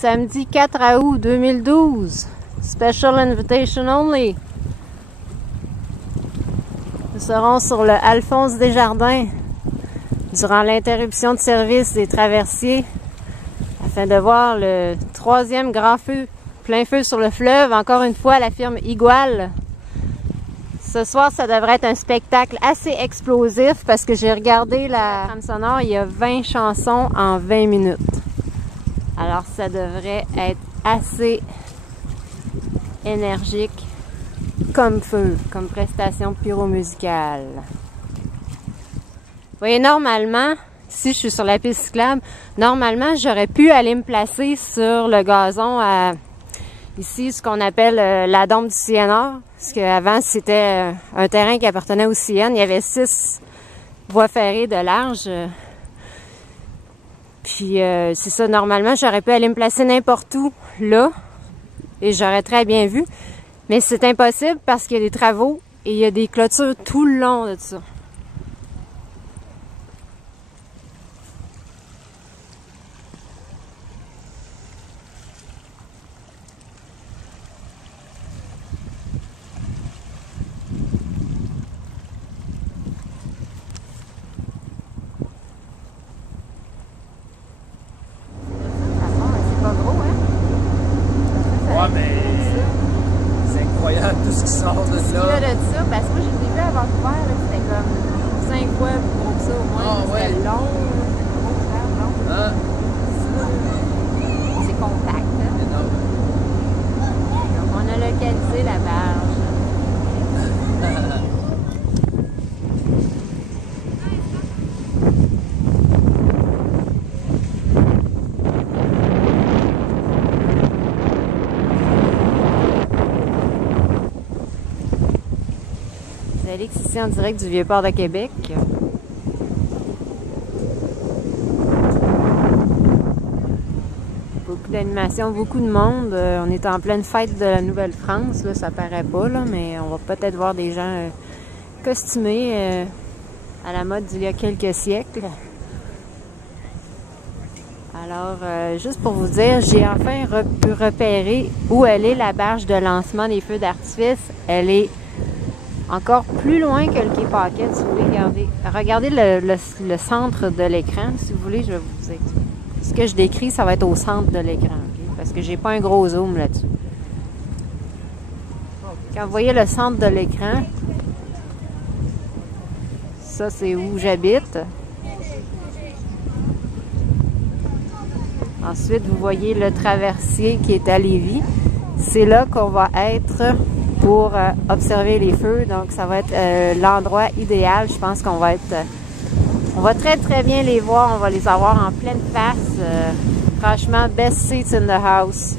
Samedi 4 août 2012. Special invitation only. Nous serons sur le Alphonse Desjardins durant l'interruption de service des traversiers afin de voir le 3e grand feu, plein feu sur le fleuve, encore une fois la firme Igual. Ce soir, ça devrait être un spectacle assez explosif parce que j'ai regardé la trame sonore, il y a 20 chansons en 20 minutes. Alors ça devrait être assez énergique comme feu, comme prestation pyromusicale. Vous voyez, normalement, si je suis sur la piste cyclable, normalement, j'aurais pu aller me placer sur le gazon ici, ce qu'on appelle la Dombe du CNR, parce qu'avant, c'était un terrain qui appartenait au CN. Il y avait 6 voies ferrées de large. Puis, c'est ça, normalement, j'aurais pu aller me placer n'importe où, là, et j'aurais très bien vu. Mais c'est impossible parce qu'il y a des travaux et il y a des clôtures tout le long de ça. Tout ce qui sort de là. De ça, parce que moi j'ai vu à Vancouver, c'était comme 5 fois plus gros que ça au moins. Ah, ouais. C'était long, long. Hein? C'est compact. Hein? Donc on a localisé la barge. Alix ici en direct du Vieux-Port de Québec. Beaucoup d'animation, beaucoup de monde. On est en pleine fête de la Nouvelle-France, là, ça paraît pas, là, mais on va peut-être voir des gens costumés à la mode d'il y a quelques siècles. Alors, juste pour vous dire, j'ai enfin pu repérer où elle est, la barge de lancement des feux d'artifice. Elle est encore plus loin que le quai Paquette, si vous voulez regarder. Regardez le centre de l'écran, si vous voulez, je vais vous expliquer. Ce que je décris, ça va être au centre de l'écran, okay? Parce que j'ai pas un gros zoom là-dessus. Quand vous voyez le centre de l'écran, ça c'est où j'habite. Ensuite, vous voyez le traversier qui est à Lévis. C'est là qu'on va être pour observer les feux. Donc, ça va être l'endroit idéal. Je pense qu'on va être... on va très, très bien les voir. On va les avoir en pleine face. Franchement, best seats in the house.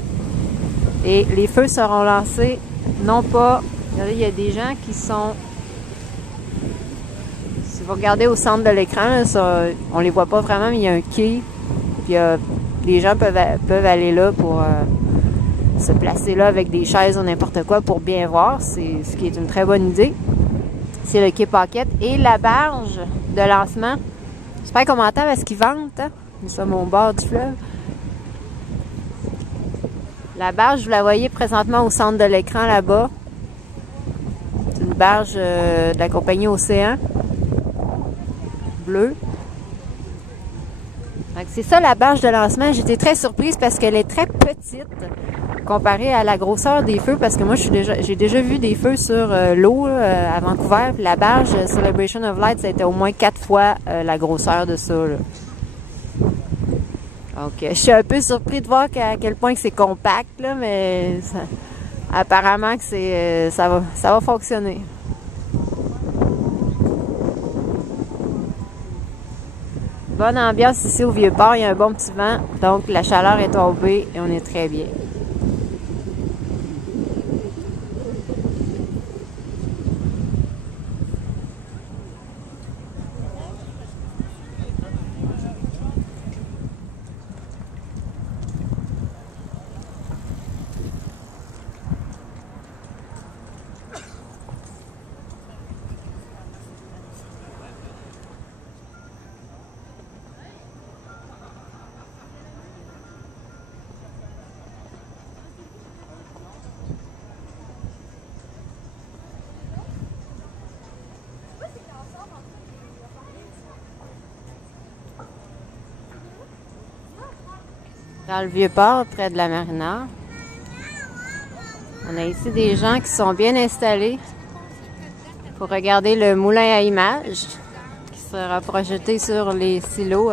Et les feux seront lancés, non pas... Regardez, il y a des gens qui sont... Si vous regardez au centre de l'écran, on les voit pas vraiment, mais il y a un quai. Puis, les gens peuvent aller là pour... se placer là avec des chaises ou n'importe quoi pour bien voir, c'est ce qui est une très bonne idée. C'est le quai Paquette et la barge de lancement. J'espère qu'on m'entend parce qu'ils ventent. Hein? Nous sommes au bord du fleuve. La barge, vous la voyez présentement au centre de l'écran là-bas. C'est une barge de la compagnie Océan. Bleue. C'est ça la barge de lancement. J'étais très surprise parce qu'elle est très petite comparée à la grosseur des feux, parce que moi j'ai déjà vu des feux sur l'eau à Vancouver, puis la barge Celebration of Light, ça a été au moins 4 fois la grosseur de ça. Là. Donc je suis un peu surpris de voir à quel point que c'est compact, là, mais apparemment que ça va fonctionner. Bonne ambiance ici au Vieux-Port, il y a un bon petit vent, donc la chaleur est tombée et on est très bien. Dans le Vieux-Port, près de la Marina. On a ici des gens qui sont bien installés pour regarder le moulin à images qui sera projeté sur les silos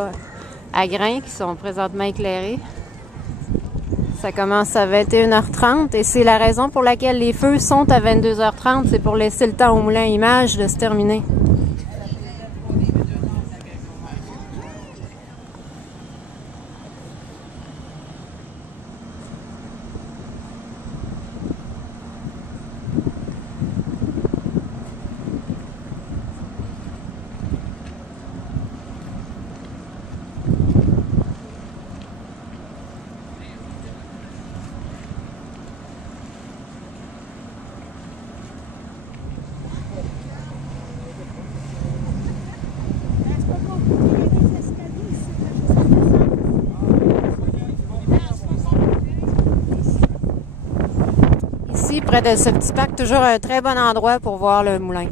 à grains qui sont présentement éclairés. Ça commence à 21h30 et c'est la raison pour laquelle les feux sont à 22h30. C'est pour laisser le temps au moulin à images de se terminer. Ici, près de ce petit parc, toujours un très bon endroit pour voir le moulin.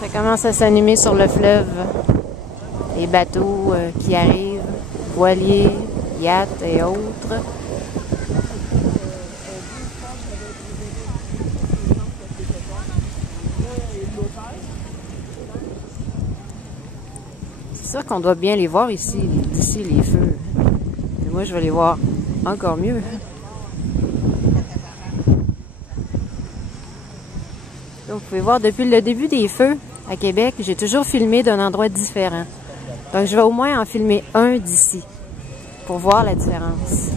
Ça commence à s'animer sur le fleuve. Les bateaux qui arrivent, voiliers, yachts et autres. C'est sûr qu'on doit bien les voir ici, d'ici les feux. Et moi, je vais les voir encore mieux. Donc, vous pouvez voir, depuis le début des feux à Québec, j'ai toujours filmé d'un endroit différent. Donc, je vais au moins en filmer un d'ici pour voir la différence.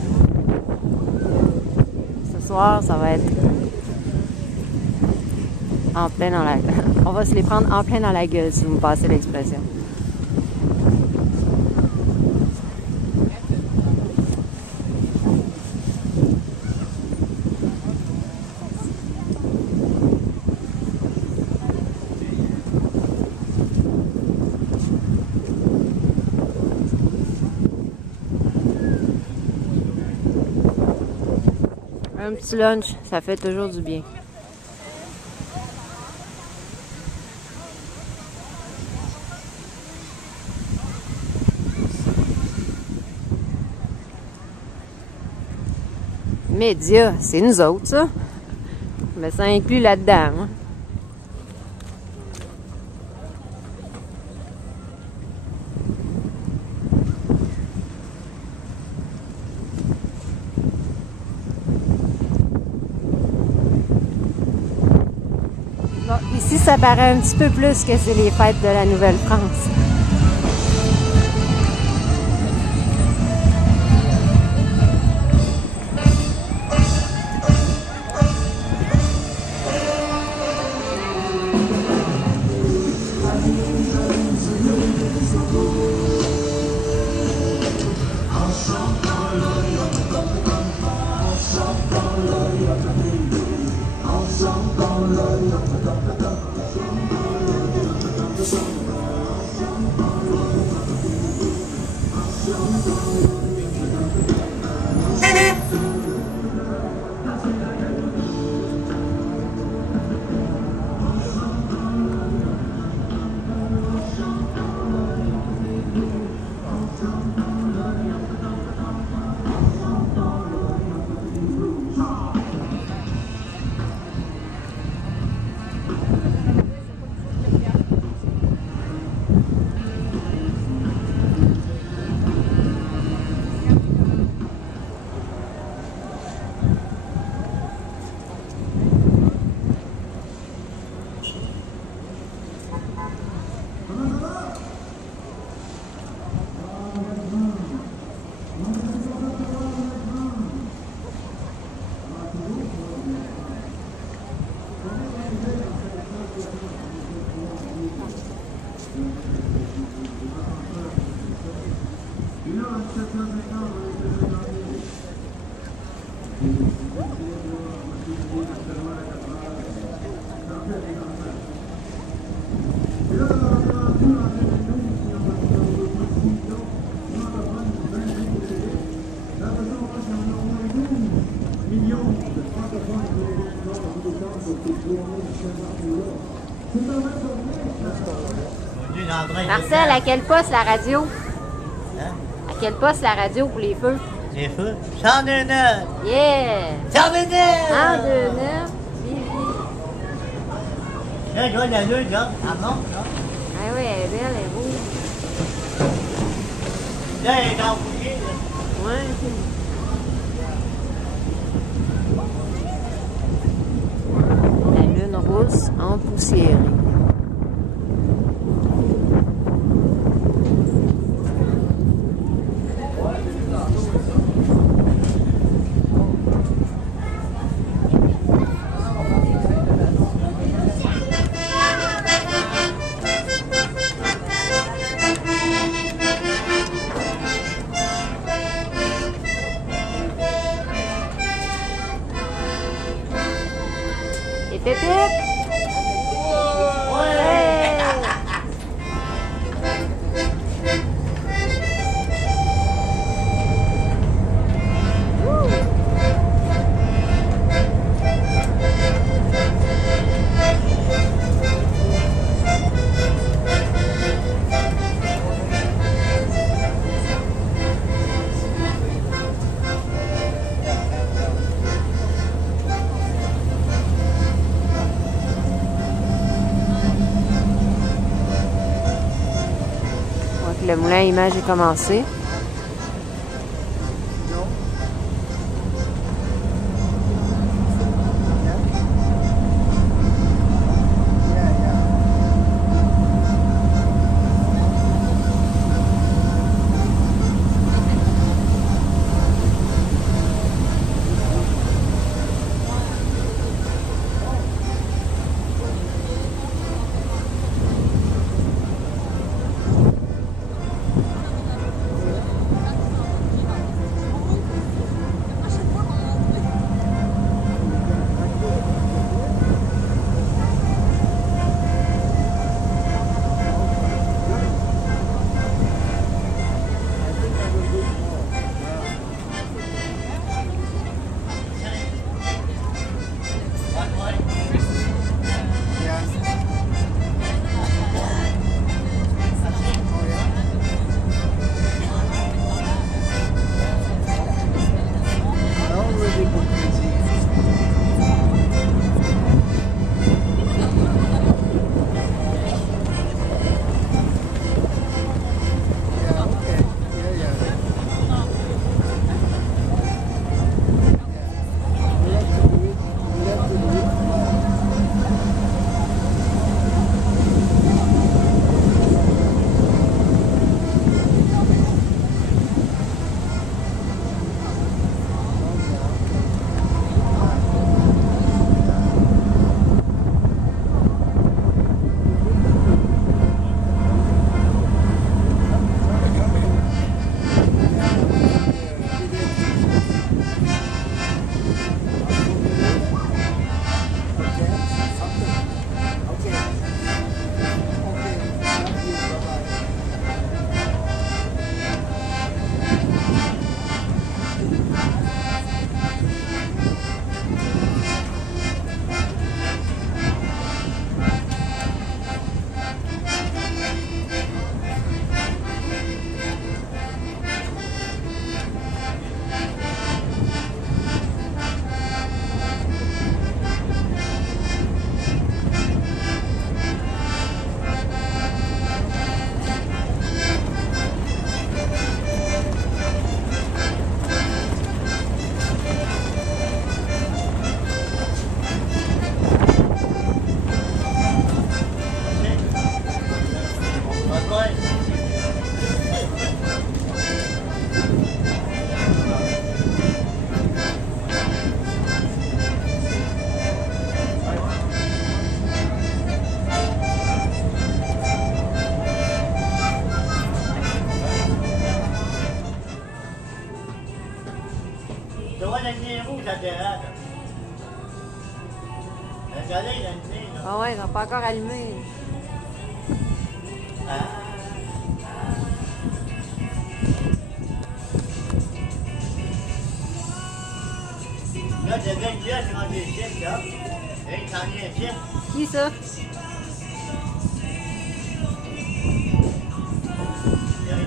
Ce soir, ça va être en plein dans la... On va se les prendre en plein dans la gueule, si vous me passez l'expression. Un petit lunch, ça fait toujours du bien. Média, c'est nous autres, ça. Mais ça inclut là-dedans. Hein. Bon, ici, ça paraît un petit peu plus que c'est les fêtes de la Nouvelle-France. en train de... Marcel, à quel poste la radio? Hein? À quel poste la radio pour les feux? Les feux? 102.9! Yeah! 102.9! 102.9, Lévis. Là, je vois la lune, là. Elle monte, là. Ah oui, elle est belle, elle est rouge. Là, elle est embouillée, là. Ouais. La lune rousse empoussiérée. Et pépite! Ouais! Le moulin à images est commencé. Ah ouais, ils n'ont pas encore allumé. Là, j'ai bien une pièce dans des chèques, là. Et il s'en vient un chèque. Qui ça?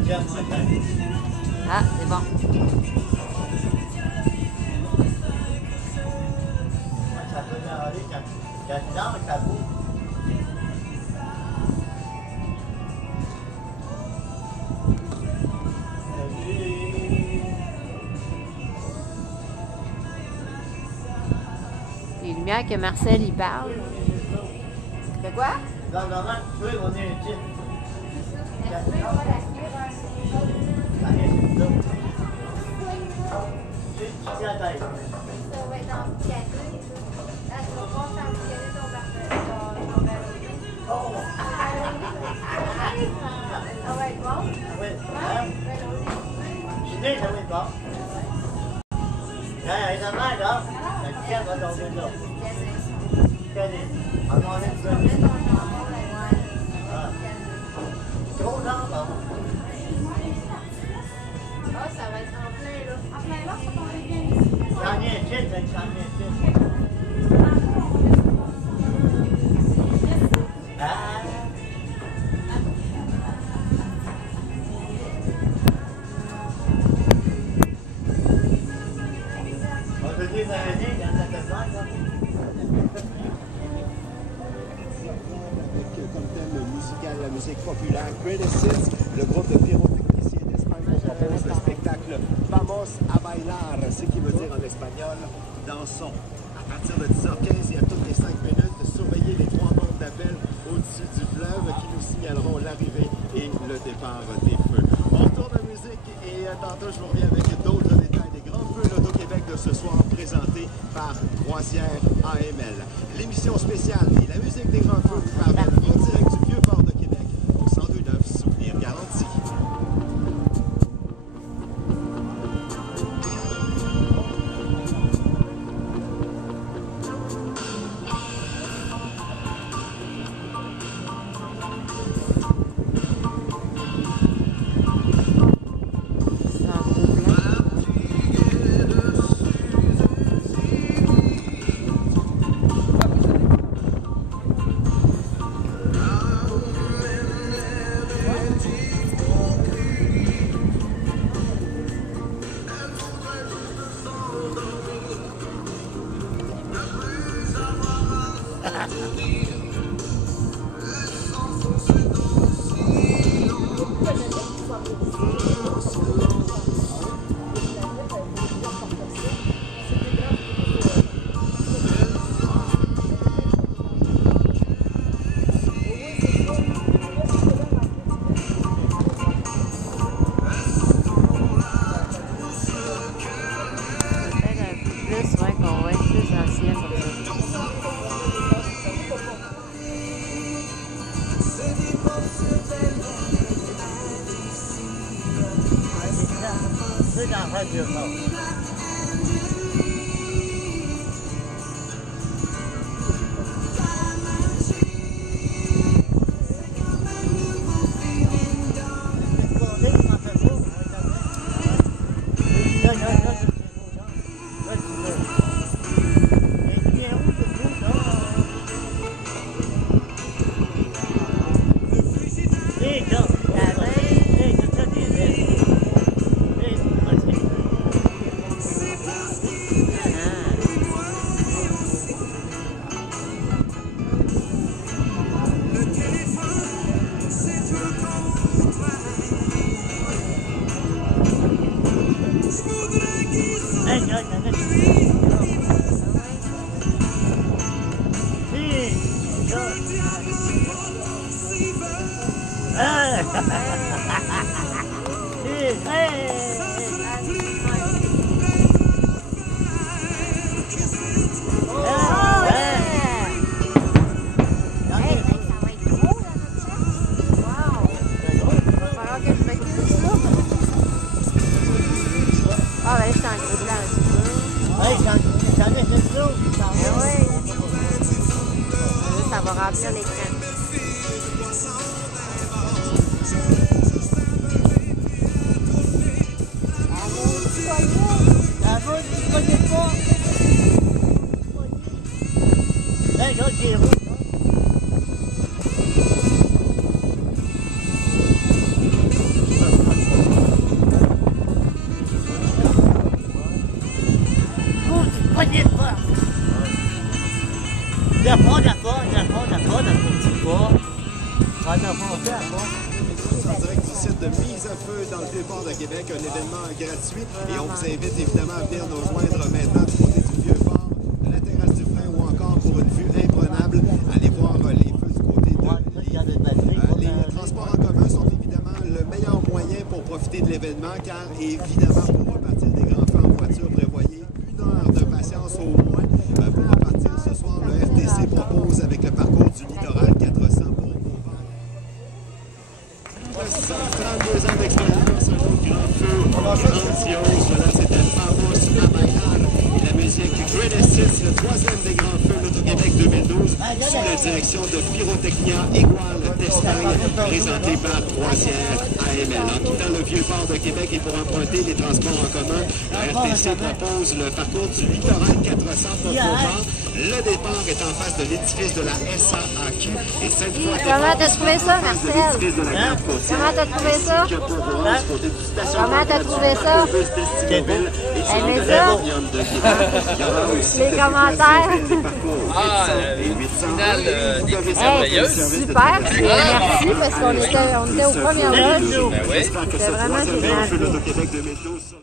tiens, moi, Ah, c'est bon. ça peut bien aller quand il y a dedans, mais ça bouge. Les lumières que Marcel il parle. De quoi? Dans le moment, tu peux, on est utile. Tu tiens la tête. Ça va être en piano. Là, tu vas pouvoir faire piano ton barbecue. Oh! Ça va être bon. Oui, hein? Je dis, ça va être bon. Là, il y a mal, là. La tienne va tomber là. Tenez. On va aller le donner. Ah. Trop lent, Ah, ça va être en plein, là. En plein, là, ça va être bien ici. j'en ai un titre, j'en ai un titre. Ah! On te dit, ça veut dire, dans cette zone, là. Comme thème musical, la musique populaire, Criticism, le groupe de pyrotechniciens d'Espagne nous propose le spectacle Vamos a bailar, ce qui veut dire en espagnol dansons. À partir de 10h15 et à toutes les 5 minutes, surveillez les 3 bandes d'appel au-dessus du fleuve qui nous signaleront l'arrivée et le départ des feux. On tourne la musique et tantôt je vous reviens avec d'autres détails des grands feux l'Auto-Québec de ce soir présentés par Croisière AML. L'émission spéciale et la musique des grands feux vous parviennent en direct du Vieux-Port de Québec au 102.9 Souvenir garanti. C'est dans la Vieux-Port. En direct du site de Mise à Feu dans le Vieux-Port de Québec, un événement gratuit. Et on vous invite évidemment à venir nous rejoindre maintenant du côté du Vieux-Port, de la terrasse du Frein ou encore pour une vue imprenable. Allez voir les feux du côté de les transports en commun sont évidemment le meilleur moyen pour profiter de l'événement, car évidemment, pour repartir des grands feux en voiture, prévoyez 1 heure de patience au moins. Pour repartir ce soir, le FTC propose avec le parcours du littoral 400 pour Beauport. 132 ans d'expérience, un autre grand feu grandiose. Voilà, c'était Vamos a Bailar. Et la musique Greatest Hits, le 3e des grands feux l'Auto-Québec 2012, sous la direction de Pyrotechnia Igual d'Espagne, présenté par Croisière AML. En quittant le Vieux-Port de Québec et pour emprunter les transports en commun, la RTC propose le parcours du littoral 400 pour Beauport. Le départ est en face de l'édifice de la SAAQ et cette fois. Comment t'as trouvé ça, Marcel? Comment t'as trouvé ça? Comment t'as trouvé ça? Aimé ça? Les commentaires? Hey, super, merci parce qu'on était aux premières loges. C'était vraiment génial.